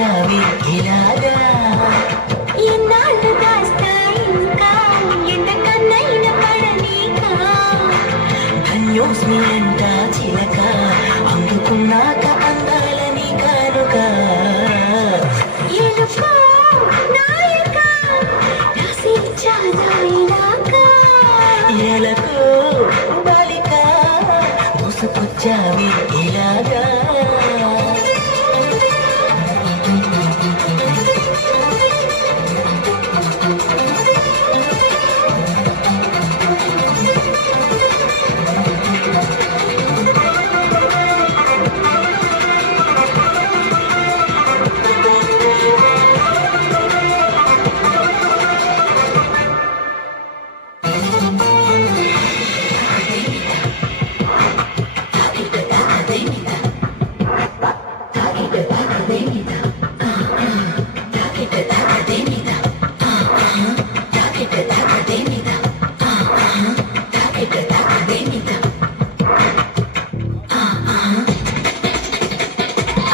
దూసుకొచ్చావి ఇలాగా ఎన్నాళ్ళు దాస్తా ఇంకా ఎంతకన్నైన పడనీకా ధన్యోస్మి అంట చిలక అందుకున్నాక అందాలని కానుక ఎలుకో నాయక రసించాలా ఇలాగా ఎలకు బాలిక దూసుకొచ్చావి ఇలాగా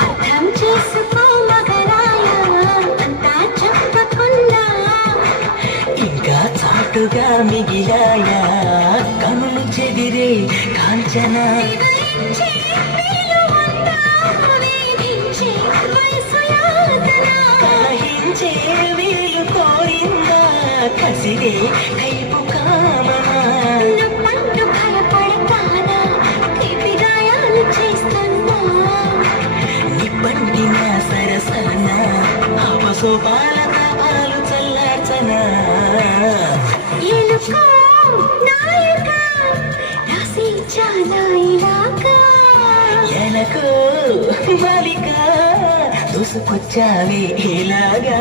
అర్థం చేసుకో మగరాయ అంతా చెప్పకుండా ఇంకా చాటుగా మిగిలాయా కనులు చెదిరే కాంచన వివరించే విలువంతా వేధించే వయసు యాతన కాహించే వీలు కోరిందా కసిరే కైపు కామనా నమ్మంటూ భయపడతానా తీపి గాయాలు చేస్తున్నా నిప్పండిన సరసన అవసోపాల తాపాలు చల్లార్చనా ఎలుకో నాయక రసించాలా ఇలాగా ఎలకు బాలిక దూసుకొచ్చావి ఇలాగా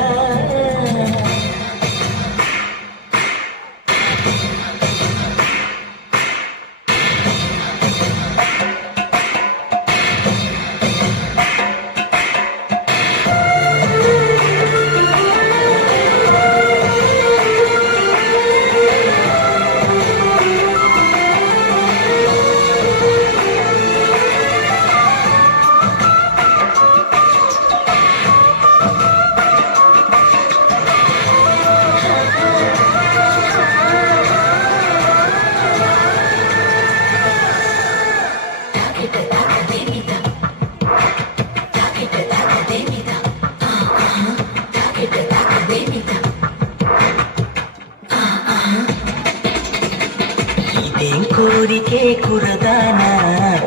ఇదేం కోరికే కురదానా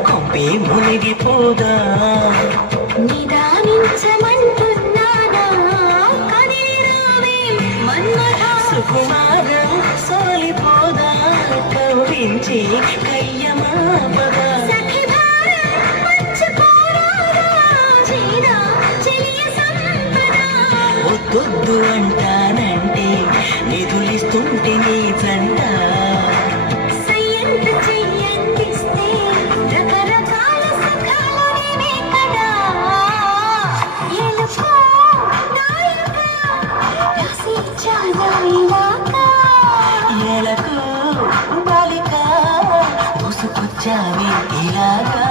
కొంపే మునిగిపోదా నిదానించమంటున్నానా కదిలిరావేం మన్మథా సుకుమారం సోలిపోదా కౌరించి కయ్యమాపదా సఖి భారం మర్చిపోరాదా చేరా చెలియ సంపద వద్దొద్దు అంటానంటే నిధులిస్తుంటే నీ జంట సయ్యంత చెయ్యందిస్తే రకరకాల సుఖాలు నీవే కదా ఎలుకో నాయక రసించాలా ఇలాగా ఎలకు బాలిక దూసుకొచ్చావి ఇలాగా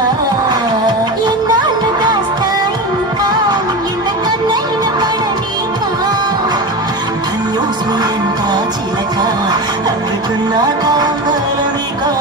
ఎన్నాళ్ళు దాస్తా ఇంకా ఎంతకన్నైన పడనీకా ధన్యోస్మి ఎంత చిలక అందుకున్నాక